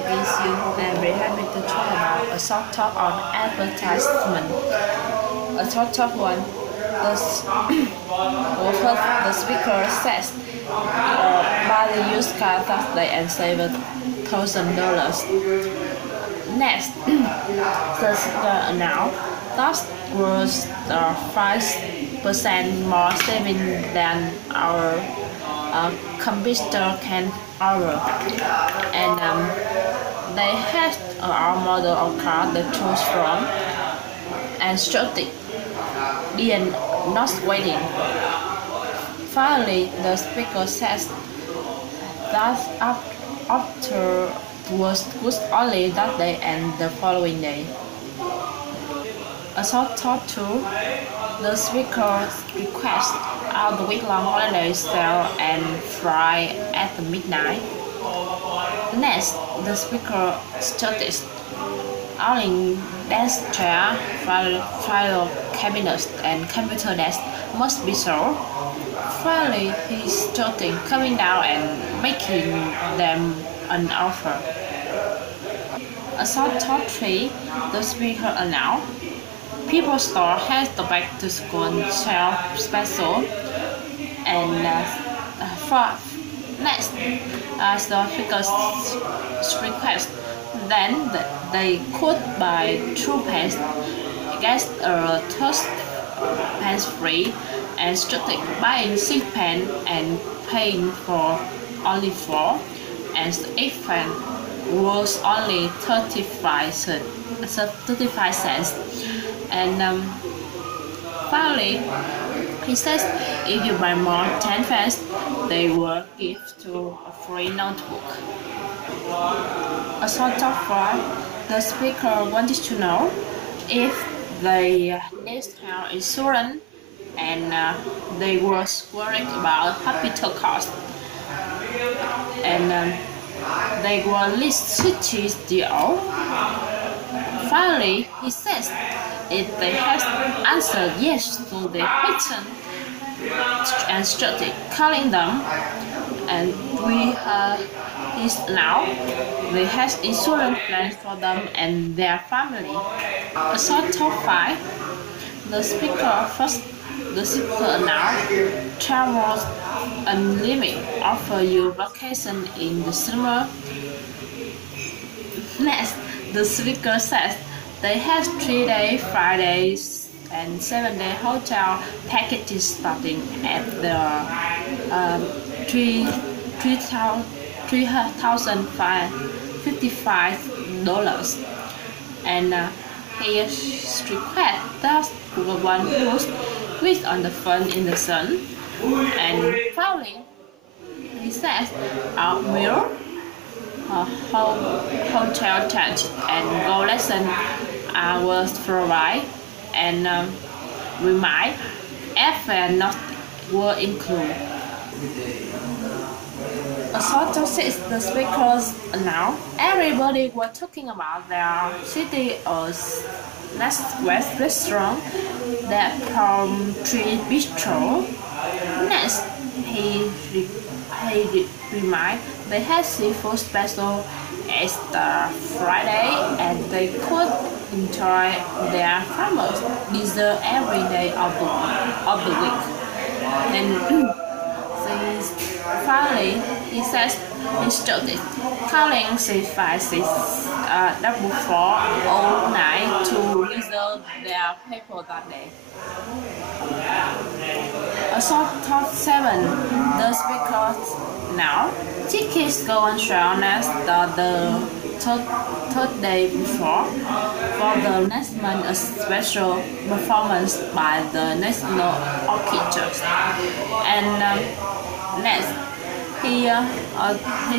against you. I'm very happy to talk about a short talk on advertisement. A short talk one. The speaker says, buy the used car Thursday and save $1,000. Next, the speaker announced that was 5% more saving than our computer can offer, and they had our model of car to choose from, and started and not waiting. Finally, the speaker says that after was good only that day and the following day. A short talk two, the speaker requests out the week-long holiday sale and fly at midnight. Next, the speaker stated all desk chair, file cabinets, and computer desk must be sold. Finally, he started coming down and making them an offer. A short talk three, the speaker announced People's Store has the back to school sale special, and next, as the speaker's request, then they could buy toothpaste, get a tooth paste free, and started buying 6 pens and paying for only 4, and each pen was only 35 cents. And finally, he says if you buy more 10 pens, they will give to a free notebook. A short talk for the speaker wanted to know if they need health insurance, and they was worried about hospital costs, and they were list cities deal. Finally, he says if they have answered yes to the question and started calling them, and now they have insurance plans for them and their family. A short talk 5, the speaker announced Travels Unlimited offer you vacation in the summer. Next, the speaker says they have 3-day, 5 days, and 7-day hotel packages starting at the $3,055, and he requests that the one who's with on the phone in the sun. And finally, he says our meal, hotel tent, and go lesson was provided, and we might airfare not were included. A short talk 6, the speakers announced everybody was talking about their city or west restaurant, that Palm Tree Bistro. Next, he reminded they had seafood special as the Friday, and they could enjoy their famous dessert every day of the week. And finally, he says he started calling 656-4409 to reserve their paper that day. A short talk 7, the speaker now tickets go on sale next the third day before. For the next month, a special performance by the National Orchestra. And next, he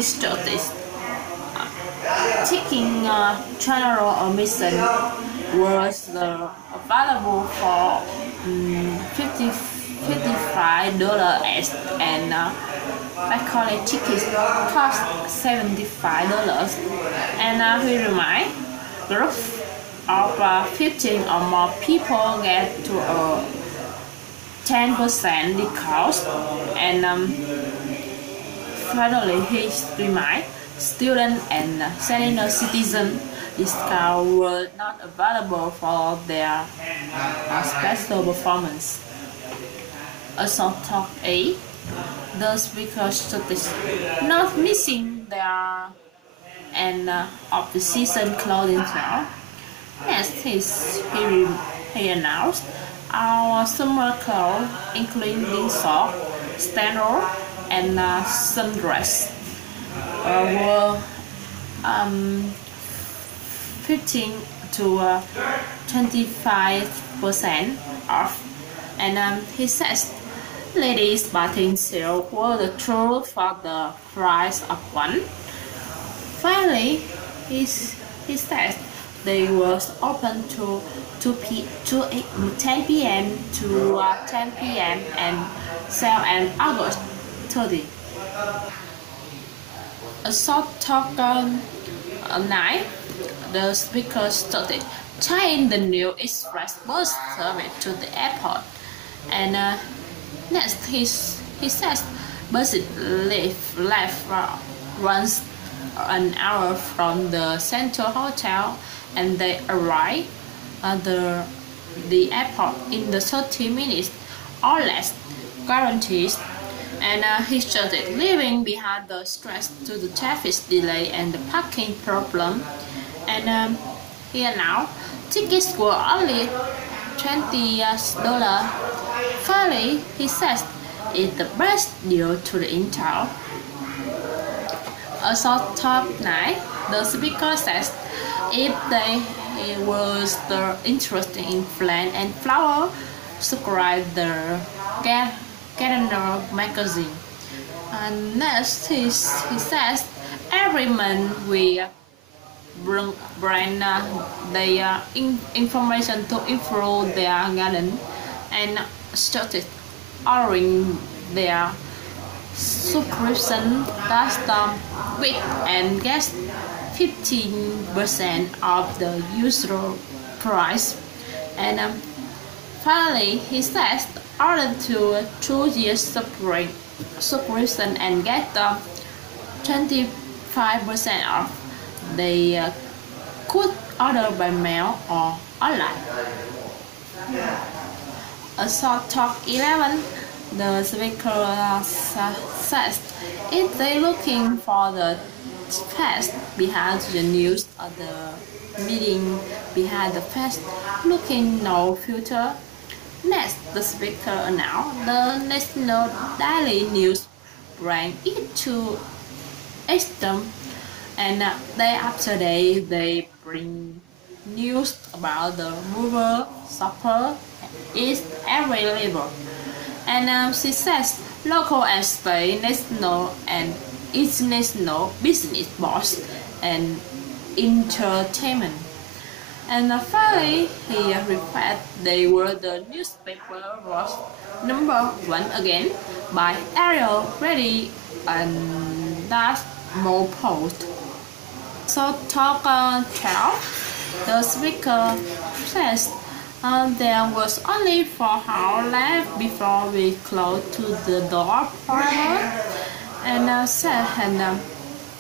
started taking general admission was available for $55, and faculty tickets cost $75. And he reminds group of 15 or more people get to a 10% discount, and finally he reminds students and senior citizens, discounts were not available for their special performance. Assault Talk A, the speaker stated not missing their and of the season clothing sale. Next, he announced our summer clothes, including sock, sandal, and sundress, were 15 to 25% off. And he says ladies' bathing suits were the truth for the price of one. Finally, he says they was open to 10 p.m. to 10 p.m. and sell on August 30. A short talk night, the speaker started tying the new express bus service to the airport, and next he says buses left runs an hour from the Central Hotel, and they arrive at the airport in the 30 minutes or less, guaranteed. And he started leaving behind the stress to the traffic delay and the parking problem. And he announced tickets were only $20. Finally, he says it's the best deal to the in-town. A short talk night, the speaker says if they was interested in plant and flower, subscribe the Gardener magazine. And next, he says every month we bring their information to improve their garden, and started offering their subscription last week and get 15% of the usual price. And finally, he says order to 2 years subscription and get 25% off. They could order by mail or online. A short talk 11, the speaker says if they looking for the past behind the news or the meaning behind the past, looking no future. Next, the speaker announced the National Daily News ran into extreme, and day after day they bring news about the rural supper is every level. And she says local and state, national and international business boards and entertainment. And finally, he replied they were the newspaper was #1 again by Ariel Ready and that's more post. So talk 12, the speaker says there was only 4 hours left before we closed to the door forever. And said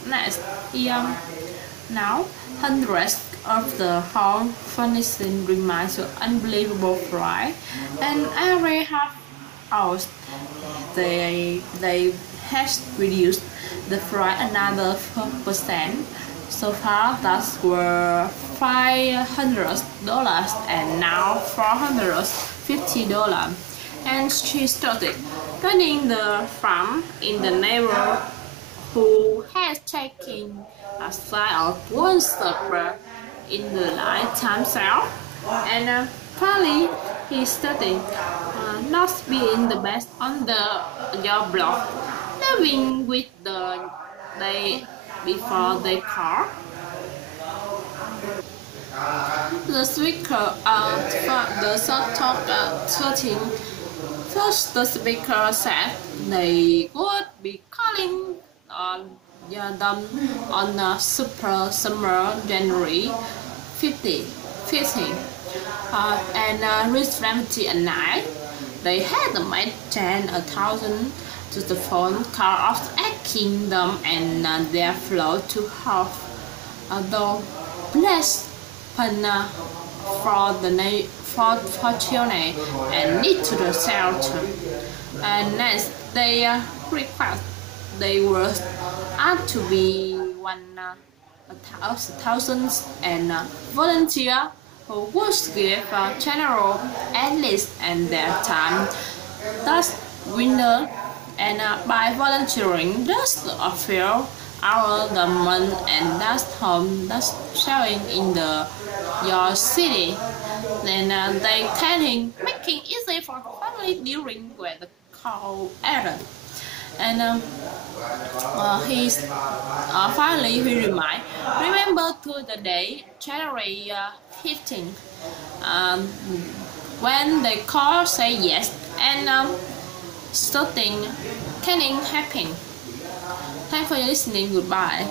next now hundreds of the home furnishing remains an unbelievable price, and every half hour they have reduced the price another 4%. So far that were $500 and now $450. And she started running the farm in the neighbor who had taken a side of one supper in the lifetime sale. And finally he started not being the best on your blog, living with the day before they car. The speaker the short talk 13. First, the speaker said they would be calling on them on super summer January 15. And reached 70 at night. They had maintained 1,000 to the phone call of the kingdom, and their flow to have though blessed for the fortune and need to the shelter. And next they request they were asked to be 1,000 and volunteer who would give general enlist and their time. Thus winner and by volunteering just a few hours the month and that's home that's showing in your city. Then they can making easy for the family during when the cold era. And finally he remember to the day January 15 when the call say yes and starting canning happen. Thanks for listening. Goodbye.